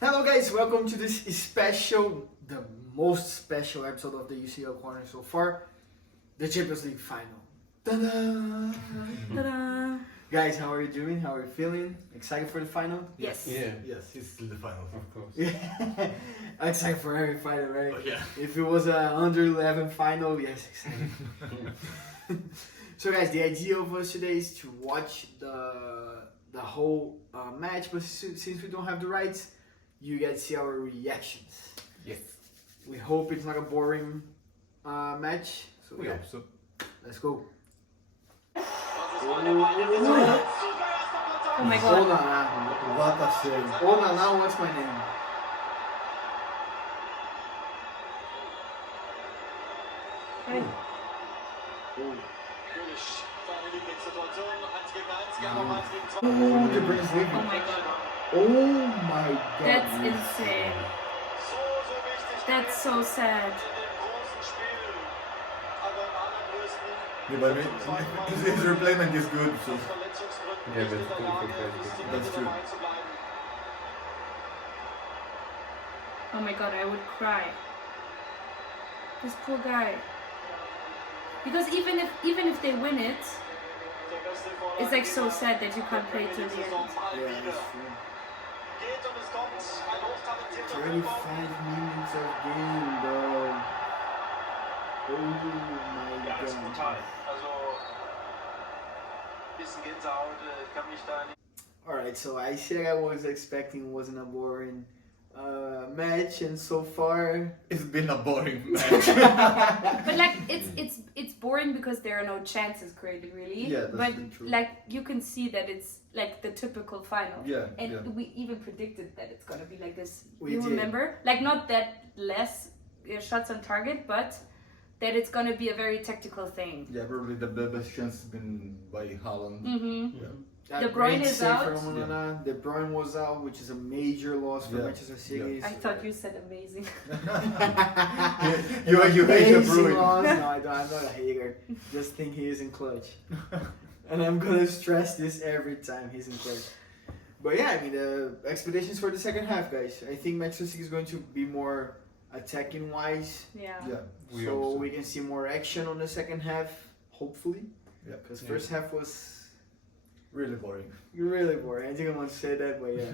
Hello guys, welcome to this special, the most special episode of the UCL Corner so far, the Champions League final. Ta-da! Ta-da! Guys, how are you doing? How are you feeling? Excited for the final? Yes. Yeah, Yes, it's still the final. of course. Yeah, excited for every final, right? Oh, yeah. If it was a under 11 final, yes, excited. So guys, the idea of us today is to watch the whole match, but since we don't have the rights, you guys see our reactions. Yes. We hope it's not a boring match. So We yeah, hope so. let's go. Oh my god. Onana. What a shame. Onana, what's my name? Hey. Oh, De Bruyne's Oh leaving. my god. Oh my god. That's insane. That's so sad. Yeah, but his replacement is good, so Yeah, but it's good for practice. that's true. Oh my god, I would cry. This poor guy. Because even if they win it, it's like so sad that you can't play till the end. Yeah, that's true. 35 minutes of game, bro. Oh my Ja, das ist god. brutal. Also, bisschen Gänsehaut kann mich da nicht. Alright, so I said I was expecting wasn't a boring match, and so far. It's been a boring match. But like it's boring because there are no chances created really. Yeah, that's but true. like you can see that it's like the typical final. Yeah, And yeah. we even predicted that it's gonna be like this. We you did. remember? Like not that less shots on target, but that it's gonna be a very tactical thing. Yeah, probably the best chance has been by Haaland. Mm-hmm. Yeah. De Bruyne Great is save out. from Onana. De Bruyne was out, which is a major loss for Yeah. Manchester City. I thought you said amazing. You hate De Amazing Bruyne. loss. No, I don't. I'm not a hater. Just think he is in clutch, and I'm gonna stress this every time he's in clutch. But yeah, I mean, the expectations for the second half, guys. I think Manchester City is going to be more attacking wise, Yeah. Yeah, we so hope so. we can see more action on the second half, hopefully. Yeah. Because Yeah. first half was Really boring. really boring. I didn't want to say that, but yeah.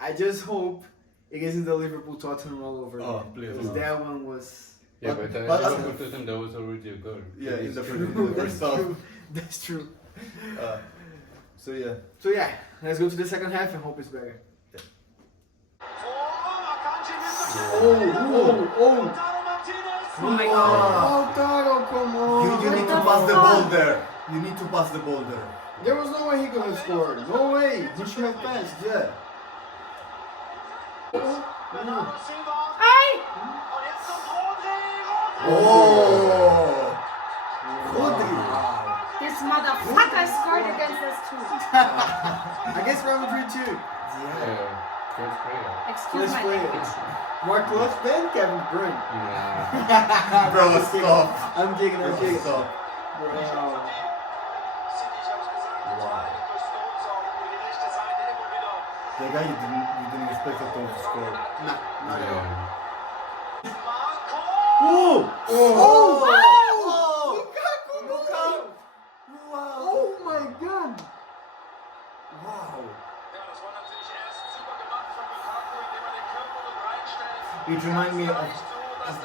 I just hope it isn't the Liverpool Tottenham all over Oh, again. please Because no. that one was. Yeah, But- but but- Liverpool Tottenham, that was already a goal. Yeah, in the It's first- true. That's half. true. That's true. So yeah. So yeah, let's go to the second half and hope it's better. Oh! Oh my god. Lautaro, come on! You need to the pass the fuck? ball there. You need to pass the ball there. There was no way he could have scored. No way. He should have passed. Yeah. Hey! Oh! Rodri. This motherfucker scored against us too. I guess Real Madrid too. Yeah, first player. Excuse Let's my play language. it. Mark Klose then Kevin De Bruyne. Nah. Bro, stop. I'm kidding. I'm kidding. Stop. Bro. The guy you didn't expect at all to score. Nah, not at all. Yeah. Oh! Oh! Lukaku! Lukaku! Wow! Oh my god! Wow! It reminds me of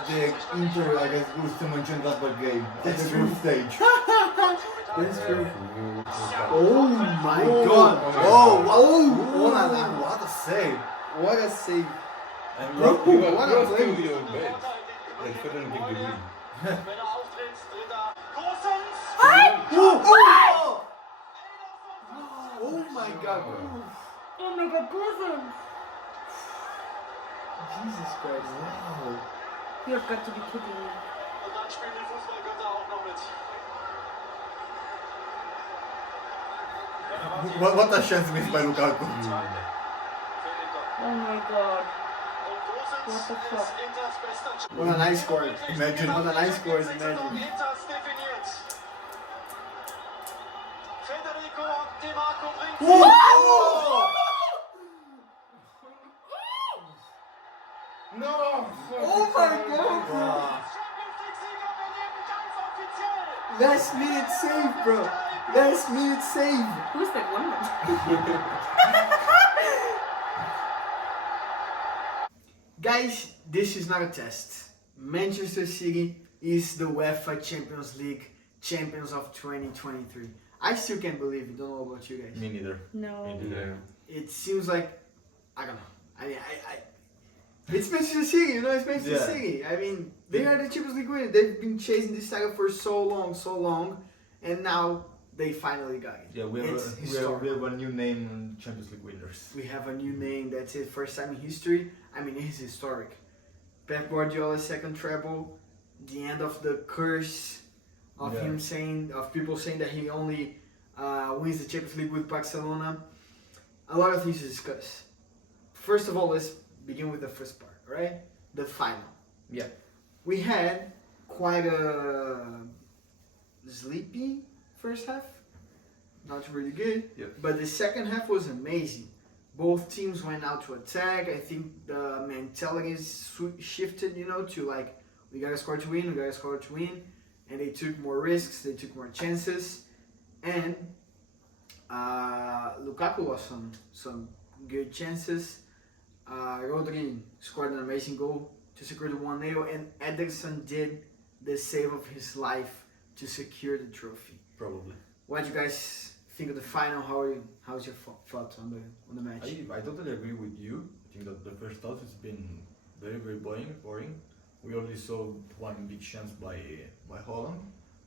the Inter against Borussia Mönchengladbach game. That's the group stage. That's true. Yeah. Oh my Oh. god! Oh, Oh la la. What a save! What a save! And Bro, Ro- You are what a close play! to your bed. Like, couldn't take the win. Oh! Oh my god! Oh my god, Guzan! Jesus Christ! Wow! You have got to be kidding me. what a chance missed by Lukaku. Oh my god. What the fuck? What a nice score! Imagine. What a nice score! Imagine. Oh! No! Oh my god! Last minute save, bro! Last minute save! Who's that woman? Guys, this is not a test. Manchester City is the UEFA Champions League champions of 2023. I still can't believe it. Don't know about you guys. Me neither. No. Me neither. It seems like, I don't know. I mean, it's Manchester City, you know, it's Manchester Yeah. City. I mean, they are the Champions League winners. They've been chasing this title for so long, and now they finally got it. Yeah, we It's have historical. a new name in Champions League winners. We have a new name, that's it, first time in history. I mean, it's historic. Pep Guardiola's second treble, the end of the curse of Yeah. people saying that he only wins the Champions League with Barcelona. A lot of things to discuss. First of all, let's begin with the first part, right? The final. Yeah. We had quite a sleepy first half. Not really good. Yep. But the second half was amazing. Both teams went out to attack. I think the mentality shifted, you know, to like, we gotta score to win, and they took more risks, they took more chances, and Lukaku lost some good chances. Rodri scored an amazing goal to secure the 1-0, and Ederson did the save of his life to secure the trophy. Probably. What do you guys think of the final? How's your thoughts on the match? I totally agree with you. I think that the first half has been very boring. We only saw one big chance by Holland.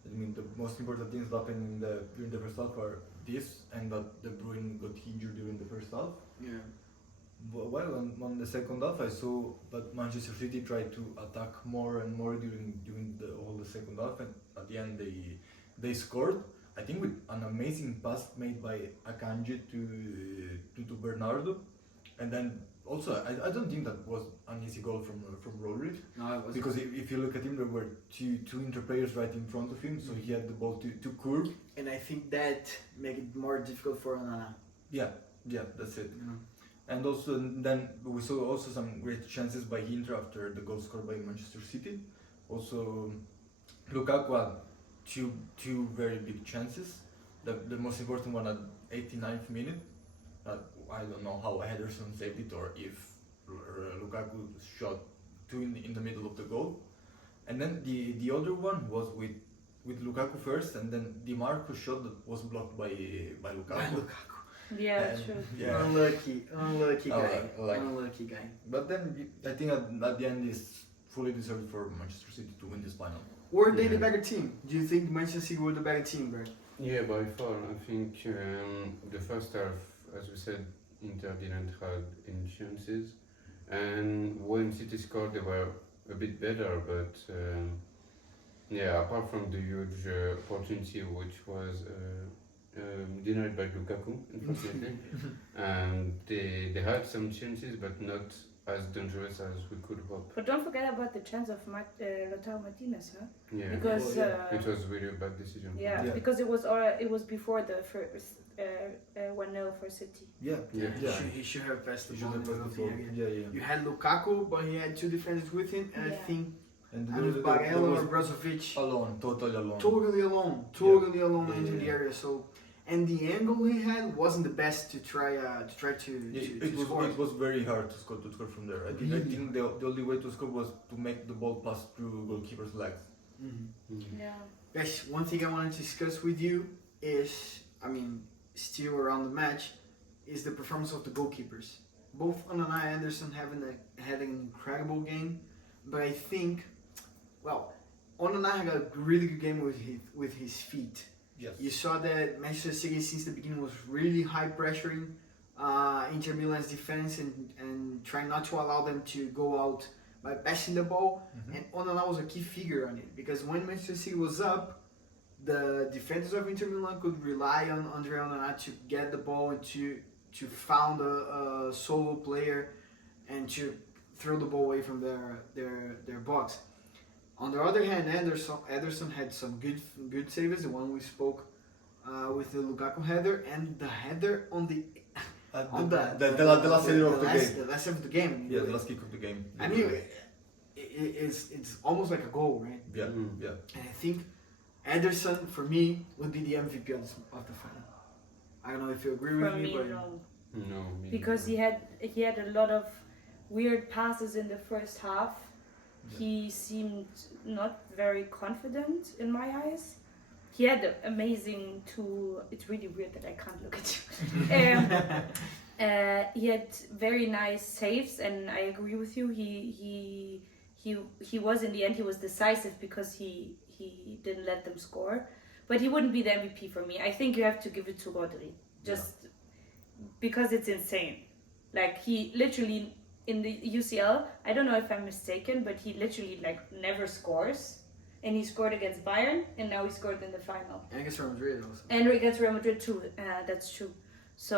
I mean, the most important things that happened during the first half are this, and that De Bruyne got injured during the first half. Yeah. But well, on the second half, I saw that Manchester City tried to attack more and more during all the second half, and at the end they scored. I think with an amazing pass made by Akanji to Bernardo, and then also I don't think that was an easy goal from Rodri, No, it wasn't. because if you look at him, there were two inter players right in front of him, so he had the ball to curve. And I think that made it more difficult for Onana. Yeah, that's it. You know? And also then we saw also some great chances by Inter after the goal scored by Manchester City. Also Lukaku had two very big chances. The most important one at 89th minute. I don't know how Ederson saved it, or if Lukaku shot two in the middle of the goal. And then the other one was with Lukaku first, and then Di Marco shot that was blocked by Lukaku. Yeah, And- true. Yeah. Unlucky guy. Like- Unlucky guy. But then I think at the end it's fully deserved for Manchester City to win this final. Were they the Yeah. better team? Do you think Manchester City were the better team, Brad? Yeah, by far. I think the first half, as we said, Inter didn't have any chances, and when City scored, they were a bit better. But yeah, apart from the huge opportunity which was denied by Lukaku, unfortunately, they had some chances, but not as dangerous as we could hope. But don't forget about the chance of Lautaro Martinez, huh? Yeah, Because it was really a bad decision. yeah, Yeah. because it was before the first 1-0 for City. Yeah, Yeah. He should have passed the He ball. should have in passed the the middle ball. of the area. Yeah. You had Lukaku, but he had two defenders with him, and I Yeah. think And I was there Barella was or Brozovic alone, totally alone. totally alone Yeah, into the yeah. area. So, and the angle he had wasn't the best to try to It score. was very hard to score from there. I think the only way to score was to make the ball pass through goalkeeper's legs. Mhm. Mm. Yeah. Guys, one thing I wanted to discuss with you is, I mean, still around the match, is the performance of the goalkeepers. Both Onana and Anderson had an incredible game, but I think, well, Onana had a really good game with his feet. Yes. You saw that Manchester City since the beginning was really high pressuring Inter Milan's defense and trying not to allow them to go out by passing the ball. Mhm. And Onana was a key figure on it because when Manchester City was up, the defenders of Inter Milan could rely on Andre Onana to get the ball and to found a solo player and to throw the ball away from their box. On the other hand, Ederson had some good saves. The one we spoke with the Lukaku header, and the header on the on The last header of the game. The last of the game. Yeah, the last kick of the game. I mean, it's almost like a goal, right? Yeah, Mm. yeah. And I think Ederson, for me, would be the MVP of the final. I don't know if you agree with For me, me, but no. No, me Because neither. he had a lot of weird passes in the first half. He seemed not very confident in my eyes. He had an amazing tool. It's really weird that I can't look at you. He had very nice saves, and I agree with you. He was in the end. He was decisive because he didn't let them score. But he wouldn't be the MVP for me. I think you have to give it to Rodri, just because it's insane. Like he literally in the UCL. I don't know if I'm mistaken, but he literally like never scores. And he scored against Bayern, and now he scored in the final. and against Real Madrid also. And against Real Madrid too. That's true. So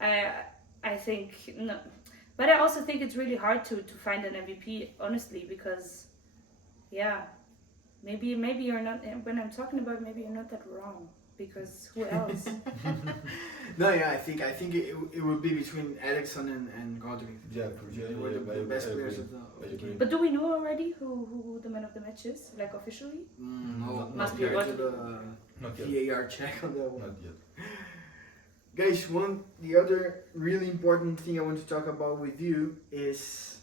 I think no, but I also think it's really hard to find an MVP honestly because, yeah, maybe you're not when I'm talking about maybe you're not that wrong because who else? No, yeah, I think it would be between Ederson and Rodri. Yeah, They were the best players of the game. But do we know already who the man of the match is, like officially? No, Must be compared to Rodri. Not the yet. VAR check on that one. Not yet. Guys, the other really important thing I want to talk about with you is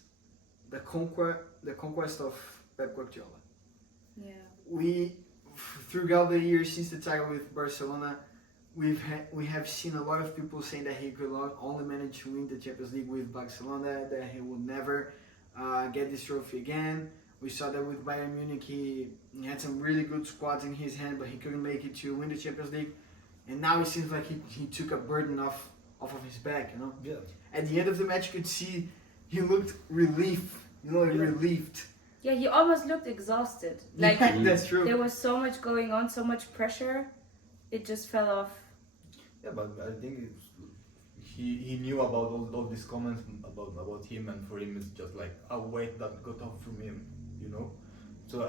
the conquest of Pep Guardiola. Yeah. Throughout the years since the title with Barcelona, we have seen a lot of people saying that he could not only manage to win the Champions League with Barcelona, that he will never get this trophy again. We saw that with Bayern Munich, he had some really good squads in his hand, but he couldn't make it to win the Champions League. And now it seems like he took a burden off of his back, you know. Yeah. At the end of the match, you could see he looked relieved, relieved. Yeah, he almost looked exhausted. Like That's true. there was so much going on, so much pressure, it just fell off. Yeah, but I think he knew about all these comments about him, and for him it's just like a weight that got off from him, you know. So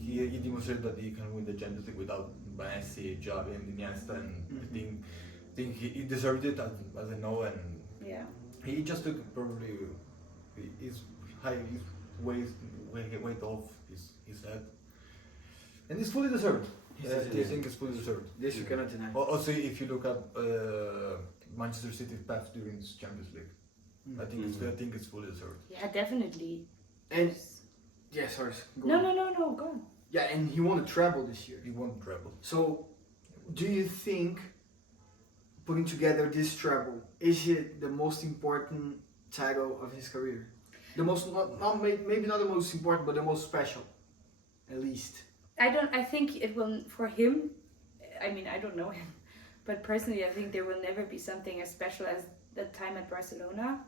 he demonstrated that he can win the Champions League without Messi, Xavi, and Iniesta, and I think he deserved it as I know, and Yeah. he just took probably his weight off his head, and it's fully deserved. I think it's fully deserved. This you cannot deny. Also, if you look at Manchester City's path during this Champions League, I think it's fully deserved. Yeah, definitely. And yeah, sorry. Go No, on. go on. Yeah, and he won a treble this year. He won treble. So, do you think putting together this treble is it the most important title of his career? The most, maybe not the most important, but the most special, at least. I think it will for him. I mean, I don't know him, but personally, I think there will never be something as special as the time at Barcelona.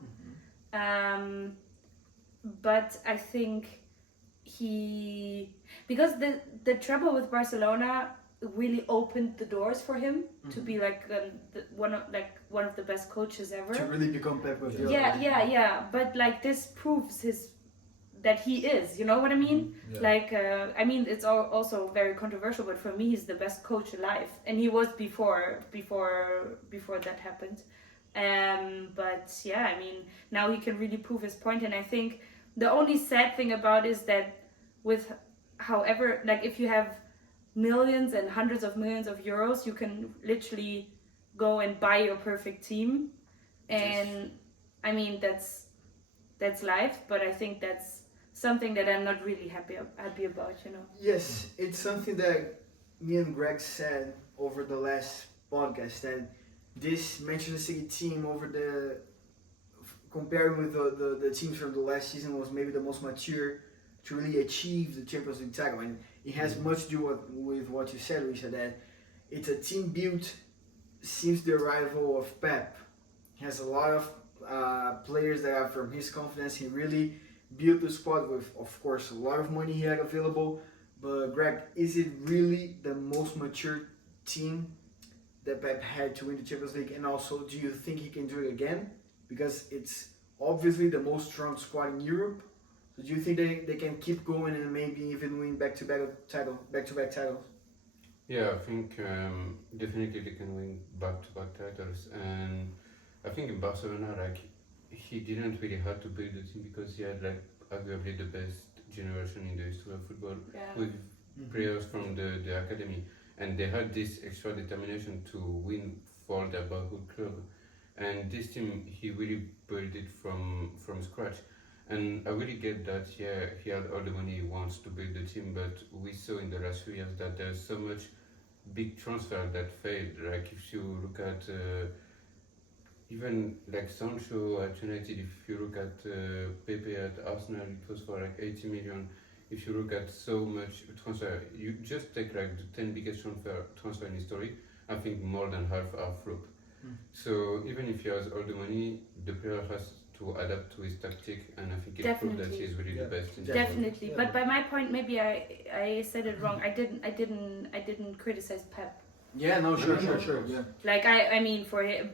But I think because the trouble with Barcelona really opened the doors for him to be like one of the best coaches ever. To really become Pep Guardiola. Yeah. But like this proves that he is. You know what I mean? Yeah. Like I mean, it's also very controversial, but for me, he's the best coach alive, and he was before that happened. But yeah, I mean, now he can really prove his point, and I think the only sad thing about is that with however, like if you have millions and hundreds of millions of euros, you can literally go and buy your perfect team, and I mean that's life, but I think that's something that I'm not really happy about, you know. Yes, it's something that me and Greg said over the last podcast, that this Manchester City team comparing with the teams from the last season was maybe the most mature to really achieve the Champions League title, and it has much to do with what you said, Lisa, that it's a team built since the arrival of Pep. He has a lot of players that are from his confidence. He really built the squad with, of course, a lot of money he had available. But Greg, is it really the most mature team that Pep had to win the Champions League? And also, do you think he can do it again? Because it's obviously the most strong squad in Europe. So do you think they can keep going and maybe even win back-to-back titles? Yeah, I think definitely they can win back-to-back titles, and I think in Barcelona, like he didn't really have to build the team because he had like arguably the best generation in the history of football Yeah. with players from the academy, and they had this extra determination to win for their boyhood club. And this team, he really built it from scratch. And I really get that, yeah, he had all the money he wants to build the team, but we saw in the last few years that there's so much big transfer that failed. Like if you look at even like Sancho at United, if you look at Pepe at Arsenal, it was for like 80 million. If you look at so much transfer, you just take like the 10 biggest transfer in history, I think more than half are flop. So even if he has all the money, the player has to adapt to his tactic, and I think it proved that Definitely. he's really Yeah. the best in the Definitely, Yeah. but by my point, maybe I said it wrong. I didn't criticize Pep. Yeah, no, sure, yeah. Like I mean, for him,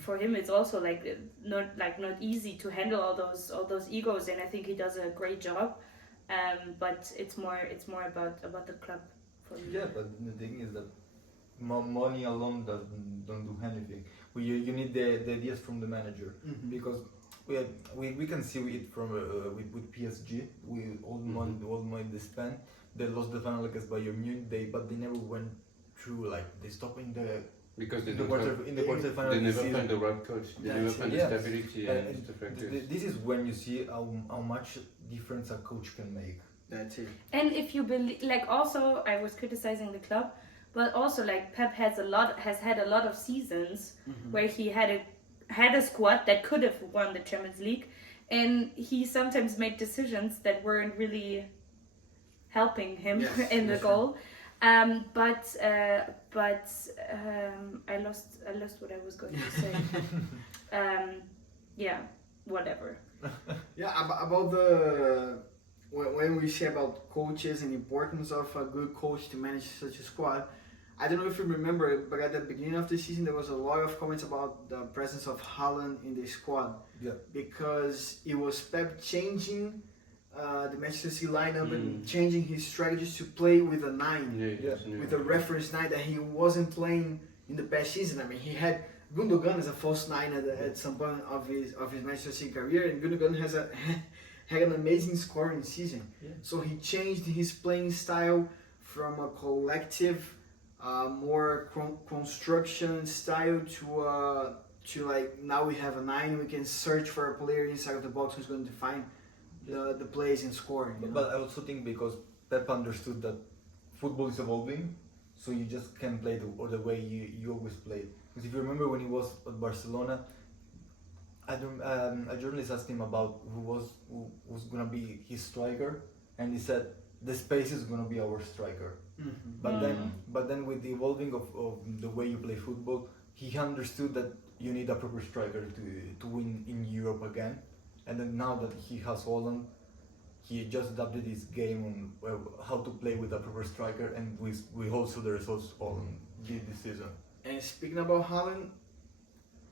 for him, it's also like not easy to handle all those egos, and I think he does a great job. But it's more about the club for me. Yeah, but the thing is that money alone don't do anything. You need the ideas from the manager, because we can see it from with PSG. We all money they spent. They lost the final against Bayern Munich. But they never went through, like they stopped in the because they in the don't have, quarterfinal. they of the never season. find the right coach. They never find the Yes. stability And and stuff like this. This is when you see how much difference a coach can make. That's it. And if you believe, like, also I was criticizing the club, but also like Pep has had a lot of seasons where he had a squad that could have won the Champions League, and he sometimes made decisions that weren't really helping him Yes, in the yes, goal. But I lost what I was going to say. Yeah, whatever. Yeah, about the when we say about coaches and importance of a good coach to manage such a squad, I don't know if you remember it, but at the beginning of the season there was a lot of comments about the presence of Haaland in the squad. Yeah. Because it was Pep changing the Manchester City lineup and changing his strategies to play with a 9, with a reference 9 that he wasn't playing in the past season. I mean, he had Gundogan as a false 9 at some point of his Manchester City career, and Gundogan had an amazing scoring season. Yeah. So he changed his playing style from a collective, more construction style to like, now we have a 9, we can search for a player inside of the box who's going to find the plays and score. You know? But I also think because Pep understood that football is evolving, so you just can't play the way you always played. Because if you remember when he was at Barcelona, a journalist asked him about who was gonna be his striker, and he said the space is gonna be our striker. But then with the evolving of the way you play football, he understood that you need a proper striker to win in Europe again. And then now that he has Haaland, he just adapted his game on how to play with a proper striker, and we also the results Haaland did this season. And speaking about Haaland,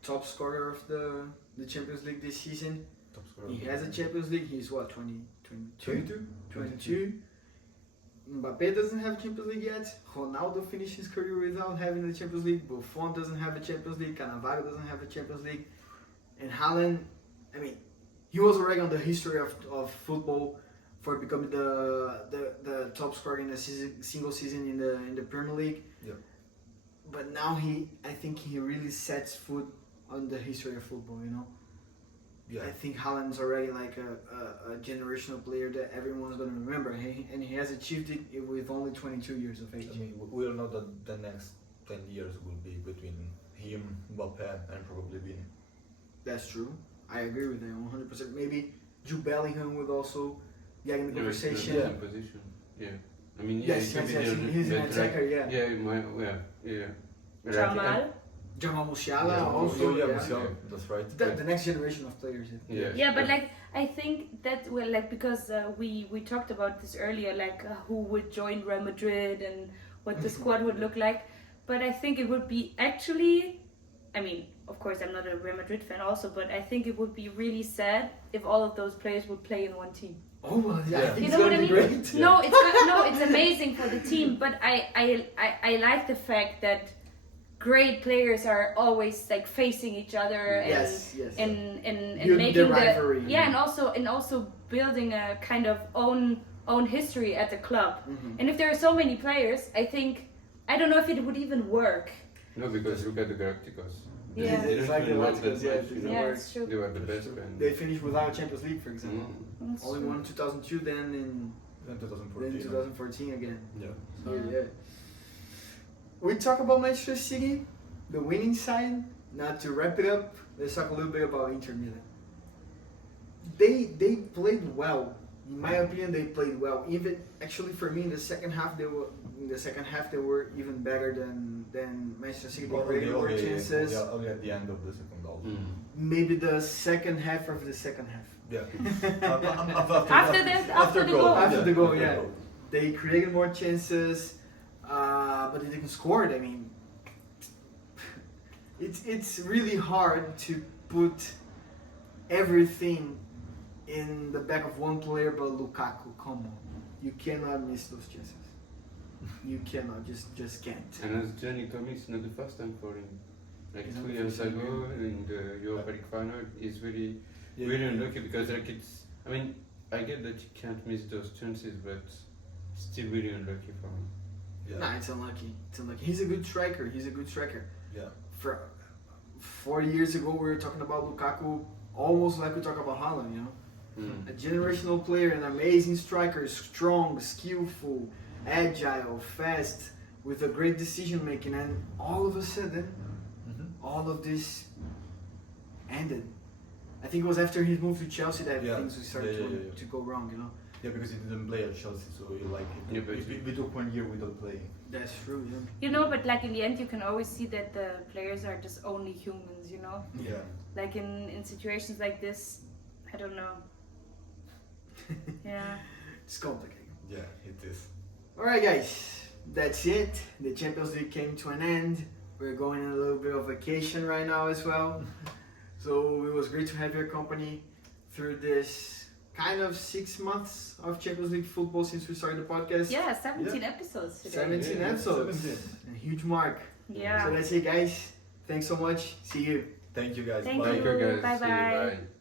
top scorer of the Champions League this season. Top scorer. He has a Champions League. He's what, 22? 22. Mbappe doesn't have Champions League yet. Ronaldo finished his career without having the Champions League. Buffon doesn't have a Champions League. Cannavaro doesn't have a Champions League. And Haaland, I mean, he was already on the history of football for becoming the top scorer in a single season in the Premier League. Yeah. But now I think he really sets foot on the history of football, you know. Yeah. I think Haaland's already like a generational player that everyone's going to remember. And he has achieved it with only 22 years of age. I mean, we all know that the next 10 years will be between him, Mbappe, and probably Vini. That's true. I agree with that 100%. Maybe Jude Bellingham would also get in the conversation. Yeah. Position. Yeah. I mean, yeah, Yes, he can be there, he's an but, attacker, yeah. Yeah. Jamal. Jamal Musiala Yeah, also. yeah, Yeah. Musiala, that's right. The next generation of players. Yeah. Yeah, but like I think that because we talked about this earlier, like who would join Real Madrid and what the squad would look like. But I think it would be actually, I mean, of course I'm not a Real Madrid fan also, but I think it would be really sad if all of those players would play in one team. Oh, well, yeah. I Yeah. think You it's know what going I to be mean? great. No, it's amazing for the team, but I like the fact that great players are always like facing each other and Yes, yes. and Building making the rivalry. and also building a kind of own history at the club. Mhm. And if there are so many players, I don't know if it would even work. No, because look at the Galacticos. Yeah. They It's didn't like the even want Galacticos, that yeah, much, it you doesn't know. Yeah, work. it's true. They were the That's best true. band. They finished without Champions League, for example. That's Only true. won in 2002, then in 2014. 2014 again. Yeah. So Yeah. yeah. We talk about Manchester City, the winning side. Now to wrap it up, let's talk a little bit about Inter Milan. They played well. In my opinion, they played well. Even actually for me in the second half they were even better than Manchester City. They created more chances. Only at the end of the second half. Mm. Maybe the second half of the second half. Yeah. After the goal. After the goal, yeah. They created more chances, but they didn't score it. I mean, it's really hard to put everything in the back of one player but Lukaku. Come on, you cannot miss those chances. You cannot, just can't. And as Johnny told me, it's not the first time for him. Like It's 2 not the years first time, ago in the Europa League final, he's really unlucky because like I mean, I get that you can't miss those chances, but still really unlucky for him. Yeah. Nah, it's unlucky. It's unlucky. He's a good striker. Yeah. For 40 years ago, we were talking about Lukaku almost like we talk about Haaland, you know? Mm. A generational player, an amazing striker, strong, skillful, agile, fast, with a great decision making, and all of a sudden, all of this ended. I think it was after he moved to Chelsea that Yeah. things started Yeah. to go wrong, you know? Yeah, because he didn't play at Chelsea, so he Yeah, but we took 1 year without playing. That's true, yeah. You know, but like in the end, you can always see that the players are just only humans. You know, Yeah. like in situations like this, I don't know. Yeah. It's complicated. Yeah, it is. Alright guys, that's it. The Champions League came to an end. We're going on a little bit of vacation right now as well. So it was great to have your company through this kind of 6 months of Champions League football since we started the podcast. Yeah, 17 episodes today. 17 Yeah, episodes. 17. A huge mark. Yeah. So that's it guys. Thanks so much. See you. Thank you guys. Thank Bye. you. Thank you guys. See you. Bye-bye. Bye.